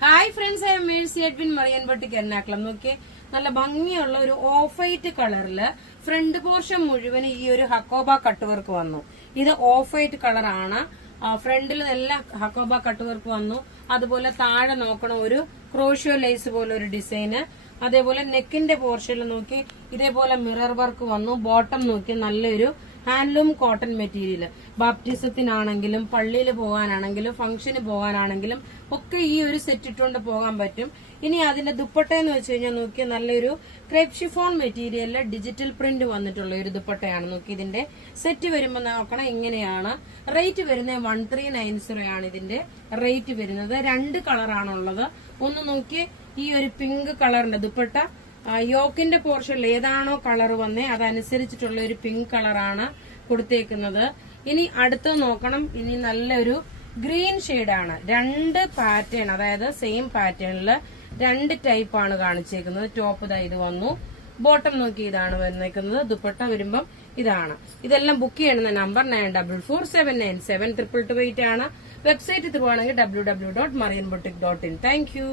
Hi friends, I M Mercy Edwin marine boutique Ernakulam. നോക്കിയേ, നല്ല ഭംഗിയുള്ള ഒരു ഓഫ് വൈറ്റ് കളറില് ഫ്രണ്ട് പോർഷൻ മുഴുവൻ ഈ ഒരു ഹക്കോബ കട്ട് വർക്ക് വന്നു. ഇത് ഓഫ് വൈറ്റ് കളറാണ്. ഫ്രണ്ടിൽ എല്ലാം ഹക്കോബ കട്ട് വർക്ക് വന്നു. അതുപോലെ താഴെ നോക്കണം, ഒരു ക്രോഷ്യോ ലേസ് പോലെ ഒരു ഡിസൈന്. അതേപോലെ നെക്കിന്റെ പോർഷനിൽ നോക്കി ഇതേപോലെ മിറർ വർക്ക് വന്നു. ബോട്ടം നോക്കി നല്ലൊരു ഹാൻഡ്ലൂം കോട്ടൺ മെറ്റീരിയൽ. ബാപ്റ്റിസത്തിനാണെങ്കിലും പള്ളിയിൽ പോകാനാണെങ്കിലും ഫംഗ്ഷന് പോകാനാണെങ്കിലും ഒക്കെ ഈ ഒരു സെറ്റ് ഇട്ടുകൊണ്ട് പോകാൻ പറ്റും. ഇനി അതിന്റെ ദുപ്പട്ടയെന്ന് വെച്ച് കഴിഞ്ഞാൽ നോക്കി നല്ലൊരു ക്രേപ്പ് ഷിഫോൺ മെറ്റീരിയലില് ഡിജിറ്റൽ പ്രിന്റ് വന്നിട്ടുള്ള ഒരു ദുപ്പട്ടയാണ്. നോക്കി ഇതിന്റെ സെറ്റ് വരുമ്പോൾ നോക്കണം, ഇങ്ങനെയാണ് റേറ്റ് വരുന്നത്. 1390 ആണ് ഇതിന്റെ റേറ്റ് വരുന്നത്. 2 കളറാണുള്ളത്. ഒന്ന് നോക്കി, ഈ ഒരു പിങ്ക് കളറിന്റെ ദുപ്പട്ട യോക്കിന്റെ പോർഷനിൽ ഏതാണോ കളർ വന്നേ അതനുസരിച്ചിട്ടുള്ള ഒരു പിങ്ക് കളറാണ് കൊടുത്തേക്കുന്നത്. ഇനി അടുത്ത് നോക്കണം, ഇനി നല്ലൊരു ഗ്രീൻ ഷെയ്ഡാണ്. 2 പാറ്റേൺ, അതായത് സെയിം പാറ്റേണില് 2 ടൈപ്പാണ് കാണിച്ചേക്കുന്നത്. ടോപ്പ് ഇത് വന്നു, ബോട്ടം നോക്കി ഇതാണ് വന്നേക്കുന്നത്. ദുപ്പട്ട വരുമ്പം ഇതാണ്. ഇതെല്ലാം ബുക്ക് ചെയ്യുന്ന നമ്പർ 9447972288 ആണ്. വെബ്സൈറ്റ് ത്രൂ ആണെങ്കിൽ www.marianboutique.in. Thank you.